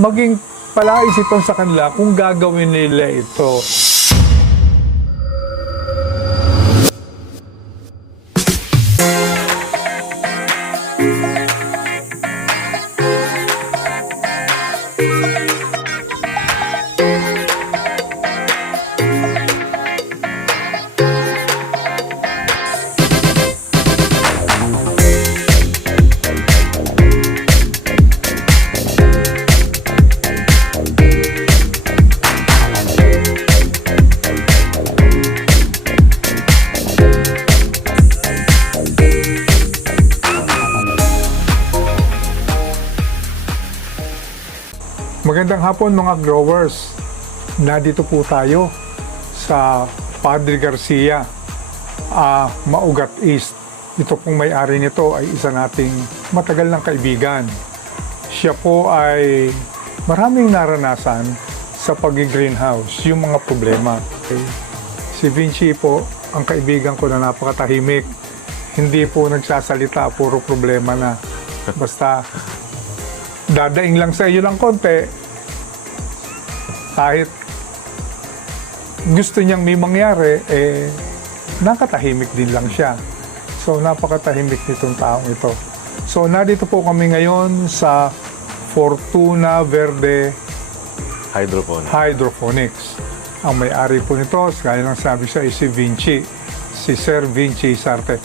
maging palaisipan sa kanila kung gagawin nila ito. Magandang hapon mga growers. Nandito po tayo sa Padre Garcia, Maugat East. Ito pong may-ari nito ay isa nating matagal ng kaibigan. Siya po ay maraming naranasan sa pag-greenhouse, yung mga problema. Okay. Si Vinci po, ang kaibigan ko na napakatahimik. Hindi po nagsasalita, puro problema na. Basta dadaing lang sa iyo ng konti, kahit gusto niyang may mangyari, nakatahimik din lang siya. So, napakatahimik nitong taong ito. So, nandito po kami ngayon sa Fortuna Verde Hydroponics. Ang may-ari po nito, gaya ng sabi siya, ay si Vinci. Si Sir Vinci Sarte.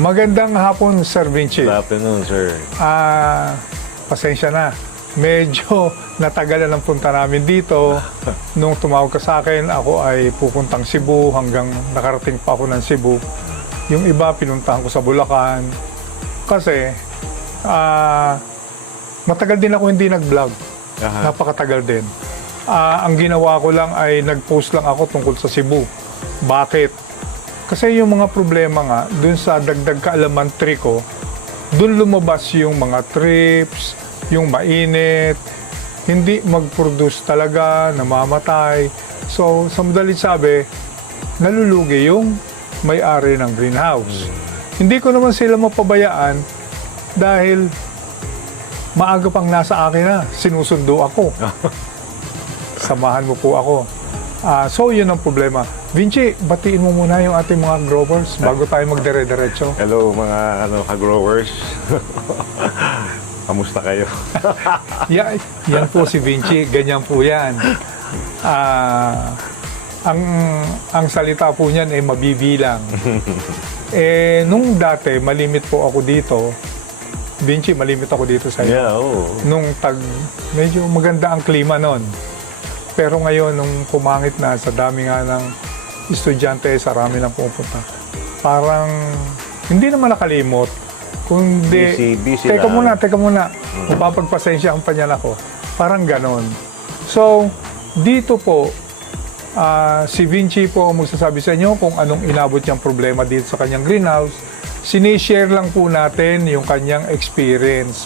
Magandang hapon, Sir Vinci. Good afternoon, sir. Pasensya na. Medyo natagalan ang punta namin dito. Nung tumawag ka sa akin, ako ay pupuntang Cebu hanggang nakarating pa ako ng Cebu. Yung iba, pinuntahan ko sa Bulacan. Kasi, matagal din ako hindi nag-vlog. Napakatagal din. Ang ginawa ko lang ay nag-post lang ako tungkol sa Cebu. Bakit? Kasi yung mga problema nga, dun sa dagdag kaalaman trick ko, dun lumabas yung mga trips, yung mainit, hindi mag-produce talaga, namamatay. So, sa madalit sabi, nalulugi yung may-ari ng greenhouse. Hindi ko naman sila mapabayaan dahil maaga pang nasa akin na, sinusundo ako. Samahan mo po ako. So, yun ang problema. Vinci, batiin mo muna yung ating mga growers bago tayo magdire-diretso. Hello, mga ka-growers. Kamusta kayo? Yan po si Vinci, ganyan po yan. Ang salita po niyan ay mabibilang. Nung dati, malimit po ako dito. Vinci, malimit ako dito sa iyo. Yeah, oh. Nung medyo maganda ang klima noon. Pero ngayon, nung pumangit na, sa dami nga ng estudyante, sa rami lang pumupunta. Parang, hindi naman nakalimot. Kundi, busy teka lang. muna. Mapapagpasensyahan pa niyan ako. Parang ganon. So, dito po, si Vinci po ang magsasabi sa inyo kung anong inabot niyang problema dito sa kanyang greenhouse. Sinishare lang po natin yung kanyang experience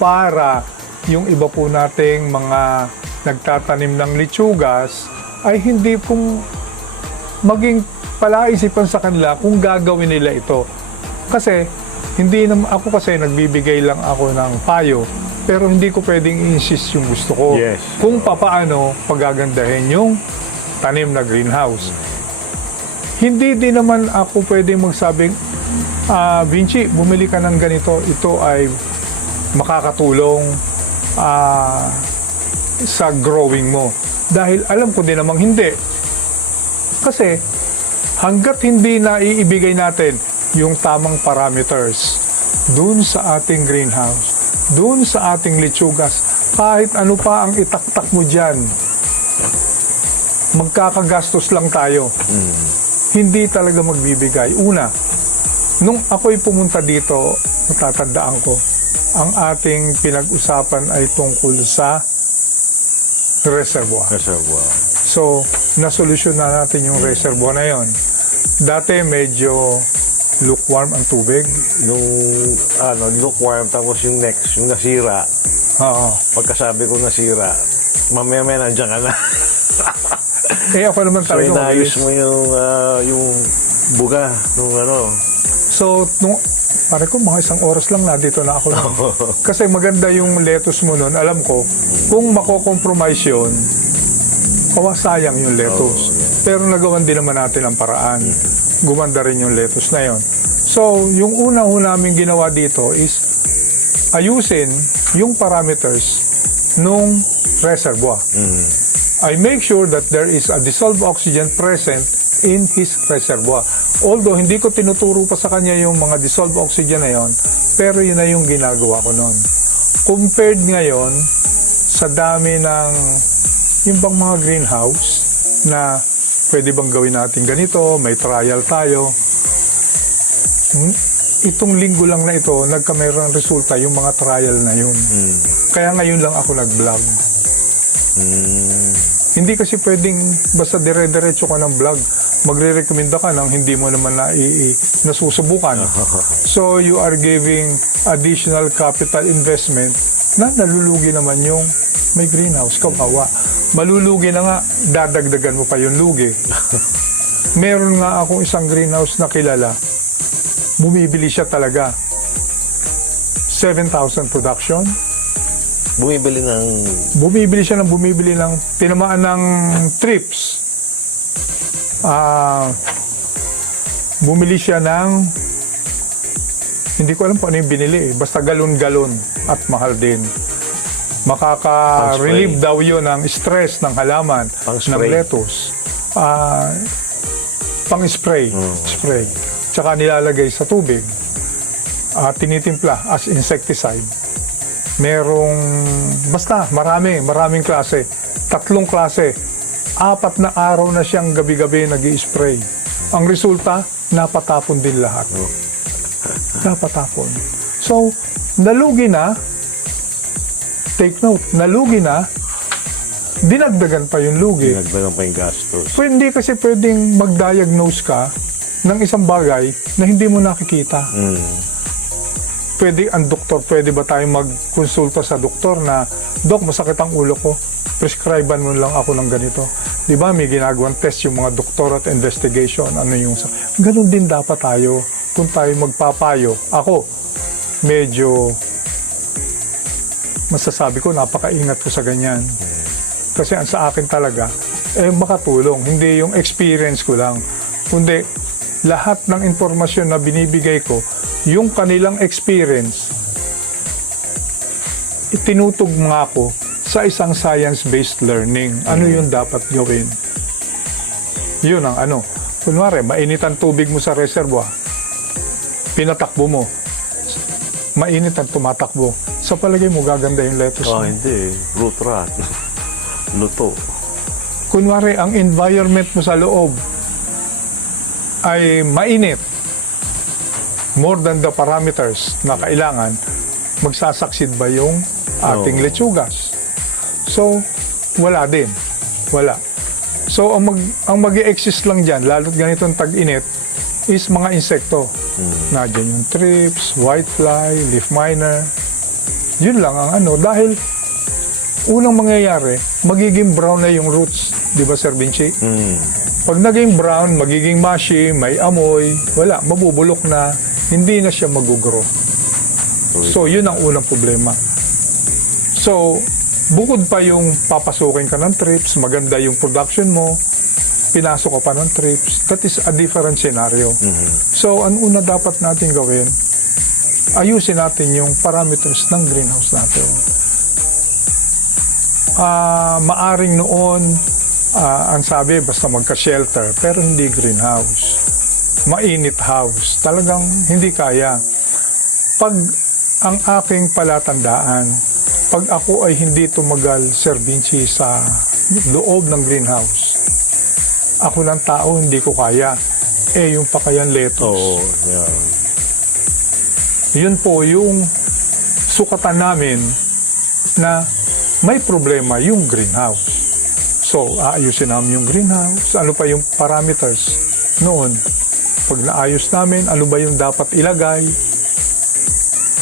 para yung iba po nating mga nagtatanim ng litsugas ay hindi pong maging palaisipan sa kanila kung gagawin nila ito. Kasi, hindi naman ako kasi nagbibigay lang ako ng payo, pero hindi ko pwedeng i-insist yung gusto ko. Yes. Kung papaano pagagandahin yung tanim na greenhouse. Hindi din naman ako pwedeng magsabing, Vinci, bumili ka ng ganito. Ito ay makakatulong sa growing mo. Dahil alam ko din namang hindi. Kasi hanggat hindi na iibigay natin yung tamang parameters dun sa ating greenhouse, dun sa ating litsugas, kahit ano pa ang itaktak mo dyan, magkakagastos lang tayo. Hindi talaga magbibigay. Una, nung ako'y pumunta dito, natatandaan ko, ang ating pinag-usapan ay tungkol sa reservoir. So, nasolusyon na natin yung reservoir na yon. Dati medyo lukewarm ang tubig. Lukewarm, tapos yung next, yung nasira. Oo. Pagkasabi ko nasira, mamaya nandiyan ka na. Ako naman So, talaga inayos mo yung buga, nung So, nung Pare ko, mga 1 oras lang na dito na ako. Kasi maganda yung lettuce mo nun. Alam ko, kung mako-compromise yun, sayang yung lettuce. Pero nagawan din naman natin ang paraan. Gumanda rin yung lettuce na yun. So, yung una namin ginawa dito is ayusin yung parameters nung reservoir. I make sure that there is a dissolved oxygen present in his reservoir. Although, hindi ko tinuturo pa sa kanya yung mga dissolved oxygen na yon, pero yun na yung ginagawa ko noon. Compared ngayon, sa dami ng yung bang mga greenhouse na pwede bang gawin natin ganito, may trial tayo. Itong linggo lang na ito, nagkameron ng resulta yung mga trial na yun. Kaya ngayon lang ako nag-vlog. Hindi kasi pwedeng basta dire-diretso ka ng vlog. Magre-recommenda ka ng hindi mo naman nasusubukan. So, you are giving additional capital investment na nalulugi naman yung may greenhouse. Kawawa. Malulugi na nga, dadagdagan mo pa yung lugi. Meron nga akong isang greenhouse na kilala. Bumibili siya talaga. 7,000 production. Bumibili siya ng tinamaan ng trips. Bumili siya ng hindi ko alam po ano yung binili basta galon-galon at mahal din. Makaka-relieve daw yun ng stress ng halaman, ng lettuce. Pang-spray. Spray. Tsaka nilalagay sa tubig. Tinitimpla as insecticide. Merong, basta maraming klase. 3 klase. 4 na araw na siyang gabi-gabi nag-i-spray. Ang resulta, napatapon din lahat. Napatapon. So, nalugi na, take note, nalugi na, dinagdagan pa yung lugi. Dinagdagan pa yung gastos. Hindi kasi pwedeng mag-diagnose ka ng isang bagay na hindi mo nakikita. Pwede ba tayong magkonsulta sa doktor na, Dok, masakit ang ulo ko, prescribean mo lang ako ng ganito. Di ba, may ginagawang test yung mga doktor at investigation, ganun din dapat tayo kung tayo magpapayo. Ako, medyo masasabi ko, napakaingat ko sa ganyan. Kasi ang sa akin talaga, makatulong. Hindi yung experience ko lang. Kundi, lahat ng impormasyon na binibigay ko, yung kanilang experience, itinutugma ko sa isang science-based learning. Ano yung dapat gawin? Yun ang Kunwari, mainit ang tubig mo sa reservoir. Pinatakbo mo. Mainit ang tumatakbo. Sa palagay mo, gaganda yung lettuce mo. Hindi. Root rot. Luto. Kunwari, ang environment mo sa loob ay mainit. More than the parameters na kailangan, magsasucceed ba yung ating lechugas? So, wala din. Wala. So, ang mag-i-exist lang dyan, lalo't ganitong tag-init, is mga insekto. Nandiyan yung thrips, whitefly, leaf miner. Yun lang ang dahil unang mangyayari, magiging brown na yung roots. Di ba, Sir Vinci? Pag naging brown, magiging mushy, may amoy, wala, mabubulok na, hindi na siya mag-grow. So, yun ang unang problema. So, bukod pa yung papasukin ka ng trips, maganda yung production mo, pinasok ka pa ng trips, that is a different scenario. So, ang una dapat natin gawin, ayusin natin yung parameters ng greenhouse natin. Maaring noon, ang sabi, basta magka-shelter, pero hindi greenhouse. Mainit house. Talagang hindi kaya. Pag ang aking palatandaan, pag ako ay hindi tumagal, Sir Vinci, sa loob ng greenhouse, ako lang tao, hindi ko kaya. Yung pakayan lettuce. Yun po yung sukatan namin na may problema yung greenhouse. So, aayusin namin yung greenhouse. Ano pa yung parameters noon? Pag naayos namin, ano ba yung dapat ilagay?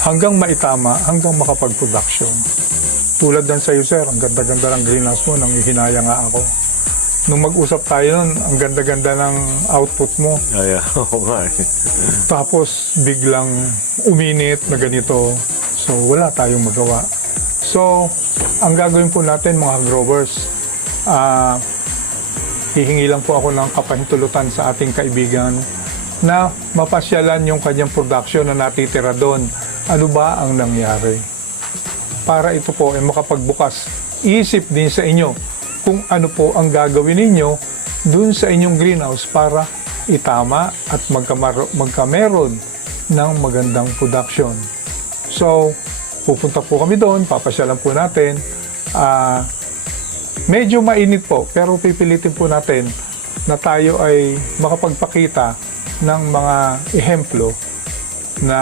Hanggang maitama, hanggang makapag-production. Tulad dan sa iyo, sir, ang ganda-ganda ng greenhouse mo, nang ihinaya nga ako. nung mag-usap tayo nun, ang ganda-ganda ng output mo. Ay, oo nga eh. Tapos biglang uminit na ganito. So wala tayong magawa. So ang gagawin po natin mga growers, hihingi lang po ako ng kapahintulutan sa ating kaibigan na mapasyalan yung kanyang production na natitira doon. Ano ba ang nangyari? Para ito po ay makapagbukas isip din sa inyo kung ano po ang gagawin ninyo dun sa inyong greenhouse para itama at magkameron ng magandang production. So, pupunta po kami doon, papasyalan po natin. Medyo mainit po, pero pipilitin po natin na tayo ay makapagpakita ng mga ehemplo na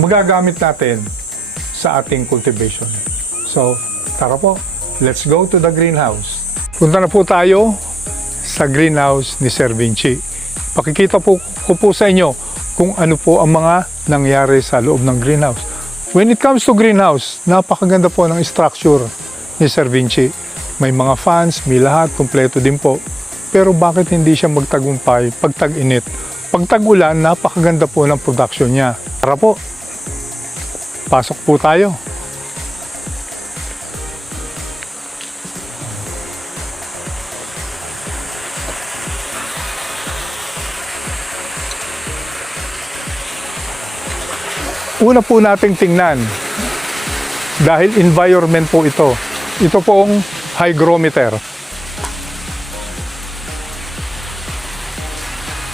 magagamit natin sa ating cultivation. So, tara po, let's go to the greenhouse. Punta na po tayo sa greenhouse ni Sir Vinci. Pakikita po ko po sa inyo kung ano po ang mga nangyari sa loob ng greenhouse. When it comes to greenhouse, napakaganda po ng structure ni Sir Vinci. May mga fans, may lahat, kumpleto din po. Pero bakit hindi siya magtagumpay pag tag-init? Pag tag-ulan, napakaganda po ng production niya. Tara po, pasok po tayo. Una po nating tingnan, dahil environment po ito. Ito pong hygrometer.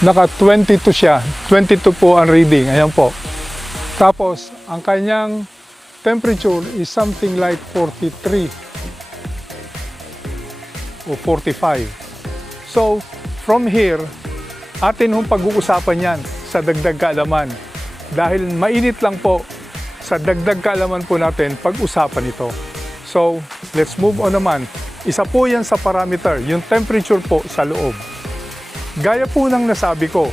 Naka 22 siya. 22 po ang reading. Ayan po. Tapos, ang kanyang temperature is something like 43 o 45. So, from here, atin hong pag-uusapan yan sa dagdag kaalaman. Dahil mainit lang po, sa dagdag kaalaman po natin, pag-usapan ito. So, let's move on naman. Isa po yan sa parameter, yung temperature po sa loob. Gaya po ng nasabi ko,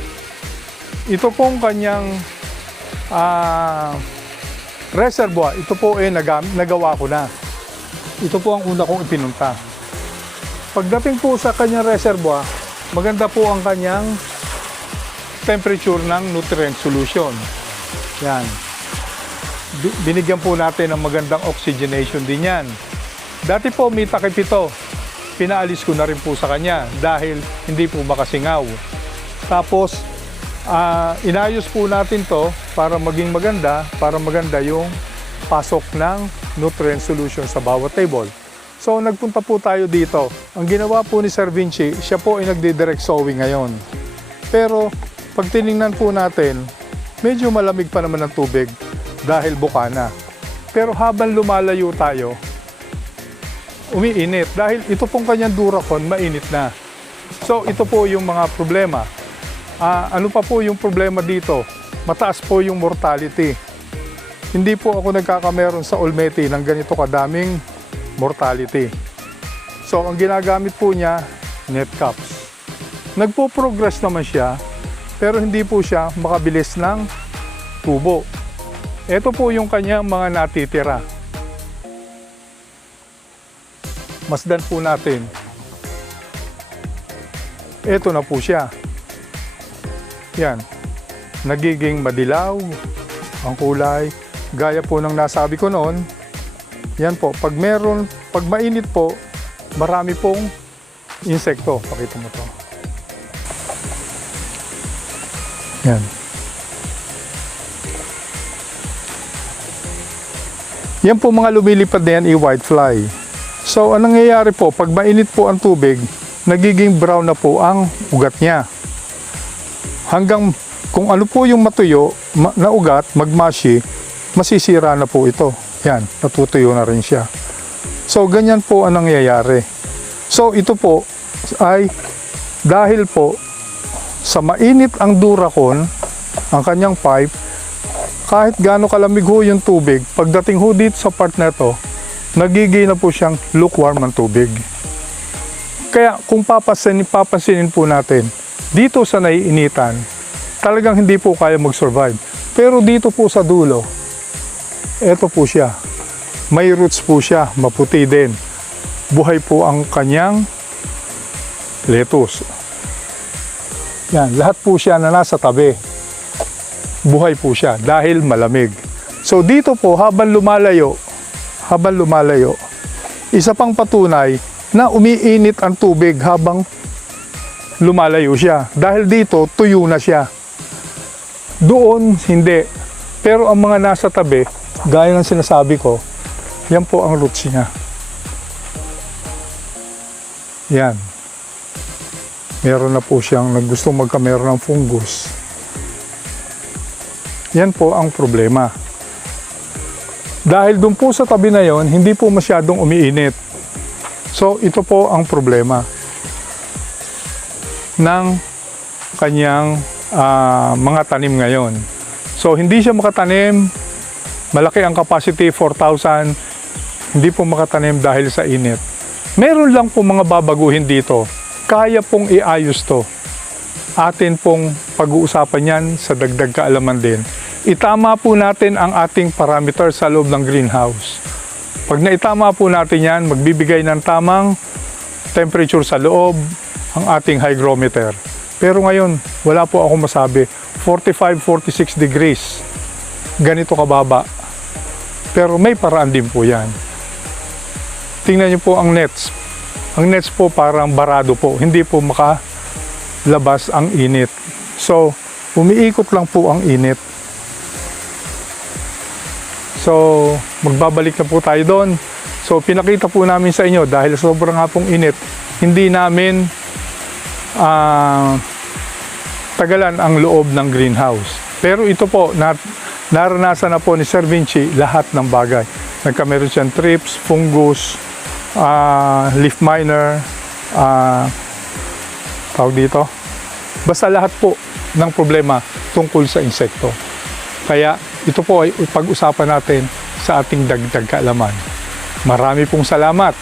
ito pong kanyang reservoir, ito po nagawa ko na. Ito po ang una kong ipinunta. Pagdating po sa kanyang reservoir, maganda po ang kanyang temperature ng nutrient solution. Yan. Binigyan po natin ng magandang oxygenation din yan. Dati po may takip ito. Pinaalis ko na rin po sa kanya dahil hindi po makasingaw. Tapos, inayos po natin to para maging maganda, para maganda yung pasok ng nutrient solution sa bawat table. So, nagpunta po tayo dito. Ang ginawa po ni Sir Vinci, siya po ay nagdi-direct sowing ngayon. Pero, pag tinignan po natin, medyo malamig pa naman ang tubig dahil buka na. Pero habang lumalayo tayo, umiinit dahil ito pong kanyang Duracon mainit na. So ito po yung mga problema. Ano pa po yung problema dito? Mataas po yung mortality. Hindi po ako nagkakameron sa Olmete ng ganito kadaming mortality. So ang ginagamit po niya, net caps. Nagpo-progress naman siya, pero hindi po siya makabilis ng tubo. Ito po yung kanyang mga natitira. Masdan po natin. Ito na po siya. Yan. Nagiging madilaw ang kulay. Gaya po ng nasabi ko noon. Yan po. Pag mainit po, marami pong insekto. Pakita mo to. Yan. Yan po mga lumilipad na yan, whitefly. So, anong nangyayari po? Pag mainit po ang tubig, nagiging brown na po ang ugat niya. Hanggang kung ano po yung matuyo na ugat, magmashi, masisira na po ito. Yan, natutuyo na rin siya. So, ganyan po ang nangyayari. So, ito po ay dahil po sa mainit ang Duracon, ang kanyang pipe, kahit gaano kalamig ho yung tubig, pagdating ho dito sa part na to, nagiging na po siyang lukewarm ang tubig. Kaya kung papansinin po natin, dito sa naiinitan, talagang hindi po kaya mag-survive. Pero dito po sa dulo, eto po siya. May roots po siya, maputi din. Buhay po ang kanyang lettuce. Yan, lahat po siya na nasa tabi. Buhay po siya dahil malamig. So dito po, habang lumalayo, isa pang patunay na umiinit ang tubig habang lumalayo siya. Dahil dito, tuyo na siya. Doon, hindi. Pero ang mga nasa tabi, gaya ng sinasabi ko, yan po ang roots niya. Yan. Meron na po siyang gustong magkameron ng fungus. Yan po ang problema. Dahil doon po sa tabi na yon, hindi po masyadong umiinit. So, ito po ang problema ng kanyang mga tanim ngayon. So, hindi siya makatanim. Malaki ang capacity, 4,000. Hindi po makatanim dahil sa init. Meron lang po mga babaguhin dito. Kaya pong iayos to. Atin pong pag-uusapan yan sa dagdag kaalaman din. Itama po natin ang ating parameter sa loob ng greenhouse. Pag naitama po natin yan, magbibigay ng tamang temperature sa loob ang ating hygrometer. Pero ngayon, wala po ako masabi. 45-46 degrees. Ganito kababa. Pero may paraan din po yan. Tingnan niyo po ang nets. Ang nets po parang barado po. Hindi po makalabas ang init. So, umiikot lang po ang init. So, magbabalik na po tayo doon. So, pinakita po namin sa inyo dahil sobrang nga pong init, hindi namin tagalan ang loob ng greenhouse. Pero ito po, naranasan na po ni Sir Vinci lahat ng bagay. Nagkameron siyang trips, fungus, leaf miner, tawag dito. Basta lahat po ng problema tungkol sa insekto. Kaya ito po ay pag-usapan natin sa ating dagdag kaalaman. Marami pong salamat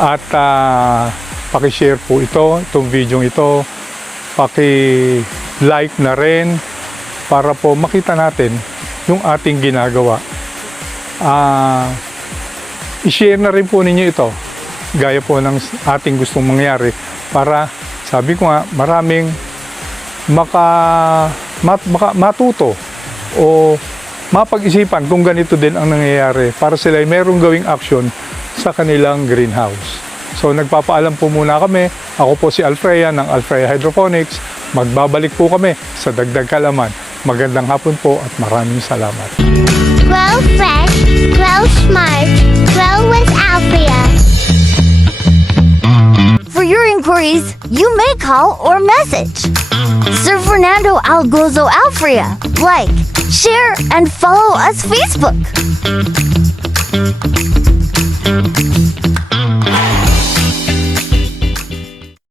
at paki-share po itong video ito, paki-like na rin para po makita natin yung ating ginagawa. I-share na rin po ninyo ito gaya po ng ating gustong mangyari para sabi ko nga maraming matuto o mapag-isipan kung ganito din ang nangyayari para sila ay merong gawing action sa kanilang greenhouse. So nagpapaalam po muna kami. Ako po si Alfreya ng Alfreya Hydroponics. Magbabalik po kami sa dagdag kaalaman. Magandang hapon po at maraming salamat. Grow fresh, grow smart, grow with Alfrea. For your inquiries, you may call or message Sir Fernando Algozo Alfrea. Like, share, and follow us Facebook.